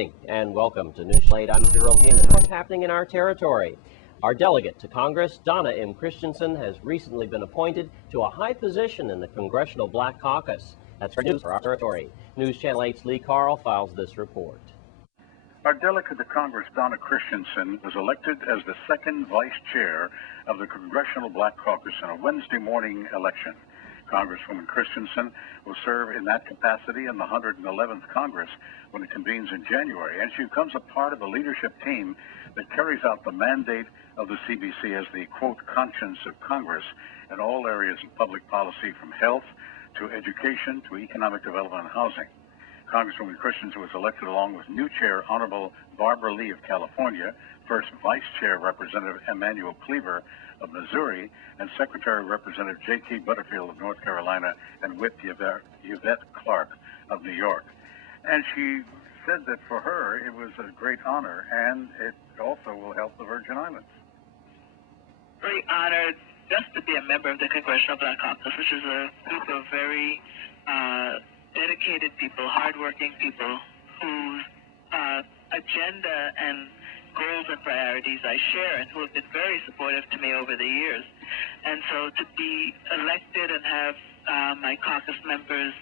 evening and welcome to News Late. I'm Jerome Haynes. What's happening in our territory? Our delegate to Congress, Donna M. Christensen, has recently been appointed to a high position in the Congressional Black Caucus. That's great news for our territory. News Channel 8's Lee Carl files this report. Our delegate to Congress, Donna Christensen, was elected as the second vice chair of the Congressional Black Caucus in a Wednesday morning election. Congresswoman Christensen will serve in that capacity in the 111th Congress when it convenes in January, and she becomes a part of a leadership team that carries out the mandate of the CBC as the, quote, conscience of Congress in all areas of public policy, from health to education to economic development and housing. Congresswoman Christensen was elected along with new chair Honorable Barbara Lee of California, first vice chair Representative Emanuel Cleaver of Missouri, and Secretary Representative J.T. Butterfield of North Carolina, and Whip Yvette Clarke of New York. And she said that for her it was a great honor, and it also will help the Virgin Islands. Very honored just to be a member of the Congressional Black Caucus, which is a group of very dedicated people, hardworking people whose agenda and goals and priorities I share, and who have been very supportive to me over the years. And so to be elected and have my caucus members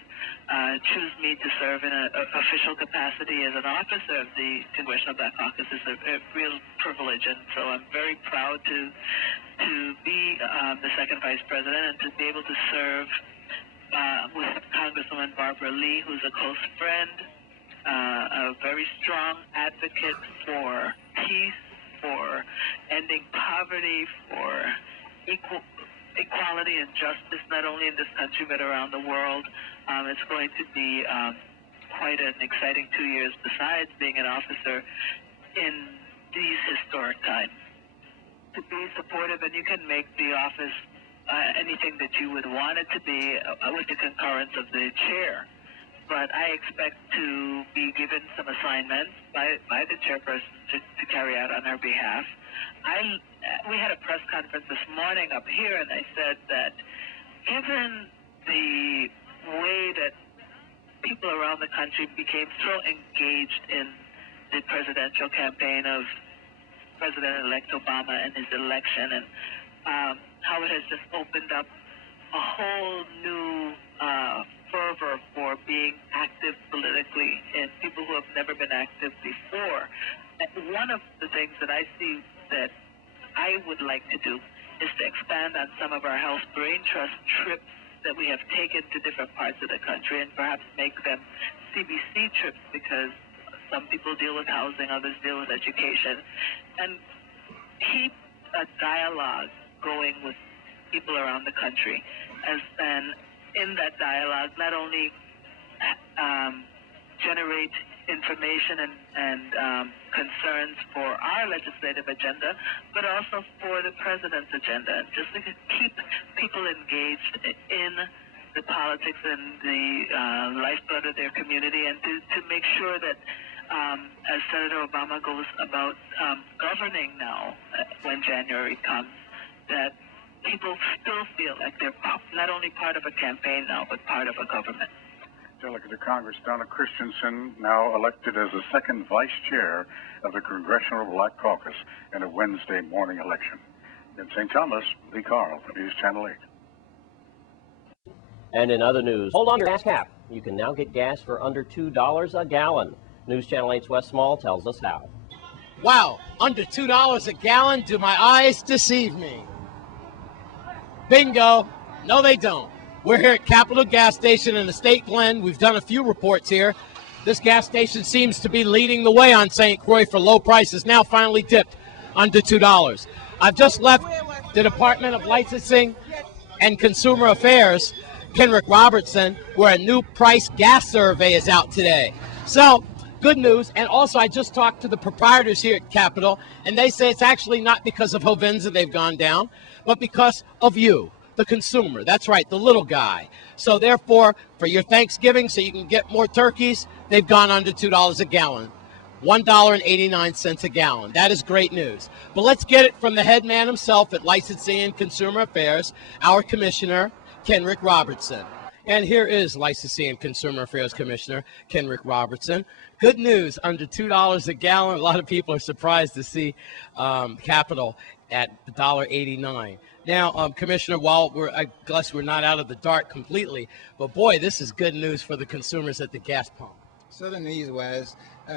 choose me to serve in an official capacity as an officer of the Congressional Black Caucus is a real privilege, and so I'm very proud to be the second vice president and to be able to serve with Congresswoman Barbara Lee, who's a close friend, a very strong advocate for peace, for ending poverty, for equality and justice, not only in this country but around the world. It's going to be quite an exciting 2 years besides being an officer in these historic times. To be supportive, and you can make the office anything that you would want it to be with the concurrence of the chair. But I expect to be given some assignments by the chairperson to carry out on her behalf. We had a press conference this morning up here, and I said that given the way that people around the country became so engaged in the presidential campaign of President-elect Obama and his election, and how it has just opened up a whole new fervor for being active politically and people who have never been active before. One of the things that I see that I would like to do is to expand on some of our Health Brain Trust trips that we have taken to different parts of the country, and perhaps make them CBC trips, because some people deal with housing, others deal with education, and keep a dialogue going with people around the country. And in that dialogue, not only generate information and concerns for our legislative agenda, but also for the president's agenda, and just to keep people engaged in the politics and the lifeblood of their community, and to make sure that as Senator Obama goes about governing now, when January comes, that people still feel like they're not only part of a campaign now, but part of a government. Delegate to Congress Donna Christensen, now elected as the second vice chair of the Congressional Black Caucus in a Wednesday morning election. In St. Thomas, Lee Carl, News Channel 8. And in other news, hold on to your gas cap. You can now get gas for under $2 a gallon. News Channel 8's Wes Small tells us how. Wow, under $2 a gallon? Do my eyes deceive me? Bingo. No, they don't. We're here at Capitol Gas Station in Estate Glen. We've done a few reports here. This gas station seems to be leading the way on St. Croix for low prices, now finally dipped under $2. I've just left the Department of Licensing and Consumer Affairs, Kenrick Robertson, where a new price gas survey is out today. So, good news. And also, I just talked to the proprietors here at Capitol, and they say it's actually not because of Hovenza they've gone down, but because of you, the consumer. That's right, the little guy. So therefore, for your Thanksgiving, so you can get more turkeys, they've gone under $2 a gallon. $1.89 a gallon. That is great news. But let's get it from the head man himself at Licensing and Consumer Affairs, our commissioner, Kenrick Robertson. And here is Licensing and Consumer Affairs Commissioner Kenrick Robertson. Good news, under $2 a gallon. A lot of people are surprised to see Capital at $1.89. Now, Commissioner, while I guess we're not out of the dark completely, but boy, this is good news for the consumers at the gas pump. Certainly, Wes.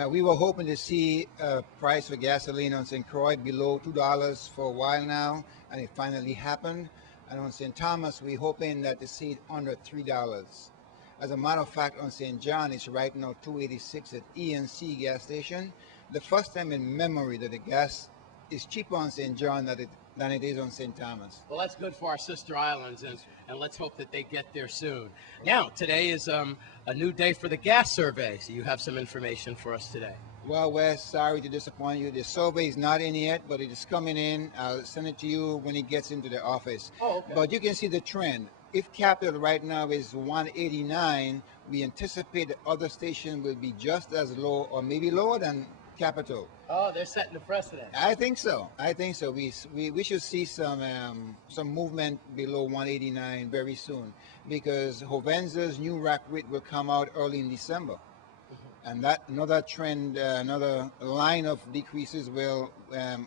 We were hoping to see a price for gasoline on St. Croix below $2 for a while now, and it finally happened. And on St. Thomas, we're hoping that to see it under $3. As a matter of fact, on St. John, it's right now $2.86 at ENC gas station. The first time in memory that the gas is cheaper on St. John than it is on St. Thomas. Well, that's good for our sister islands, and let's hope that they get there soon. Now, today is a new day for the gas survey, so you have some information for us today. Well, Wes, sorry to disappoint you. The survey is not in yet, but it is coming in. I'll send it to you when it gets into the office. Oh, okay. But you can see the trend. If Capital right now is 189, we anticipate the other station will be just as low or maybe lower than Capital. Oh, they're setting the precedent. I think so. We should see some movement below 189 very soon, because Hovenza's new rack rate will come out early in December. And that another trend, another line of decreases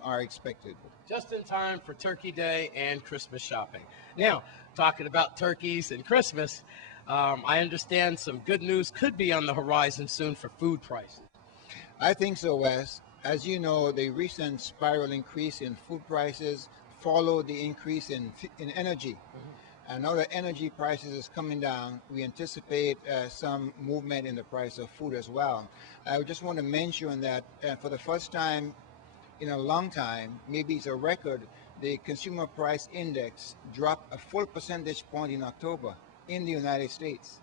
are expected. Just in time for Turkey Day and Christmas shopping. Now, talking about turkeys and Christmas, I understand some good news could be on the horizon soon for food prices. I think so, Wes. As you know, the recent spiral increase in food prices followed the increase in energy. Mm-hmm. And now that energy prices is coming down, we anticipate some movement in the price of food as well. I just want to mention that for the first time in a long time, maybe it's a record, the consumer price index dropped a full percentage point in October in the United States.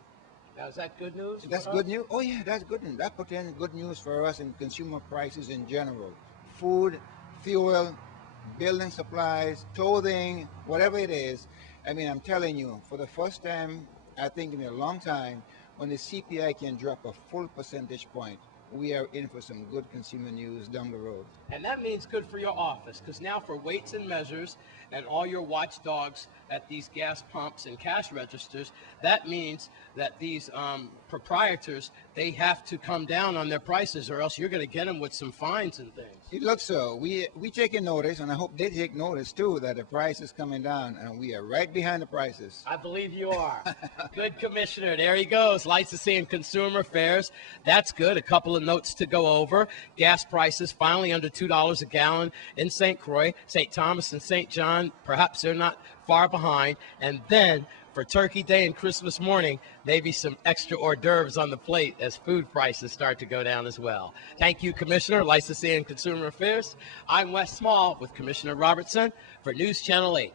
Now, is that good news? That's good news. Oh yeah, that's good news. That portends good news for us in consumer prices in general. Food, fuel, building supplies, clothing, whatever it is. I mean, I'm telling you, for the first time, I think in a long time, when the CPI can drop a full percentage point, we are in for some good consumer news down the road. And that means good for your office, because now for weights and measures and all your watchdogs at these gas pumps and cash registers, that means that these proprietors, they have to come down on their prices, or else you're going to get them with some fines and things. It looks so. We taking notice, and I hope they take notice too, that the price is coming down, and we are right behind the prices. I believe you are. Good, Commissioner. There he goes. Licensing and Consumer Affairs. That's good. A couple of notes to go over. Gas prices finally under $2 a gallon in St. Croix, St. Thomas, and St. John. Perhaps they're not far behind. And then for Turkey Day and Christmas morning, maybe some extra hors d'oeuvres on the plate as food prices start to go down as well. Thank you, Commissioner, Licensing and Consumer Affairs. I'm Wes Small with Commissioner Robertson for News Channel 8.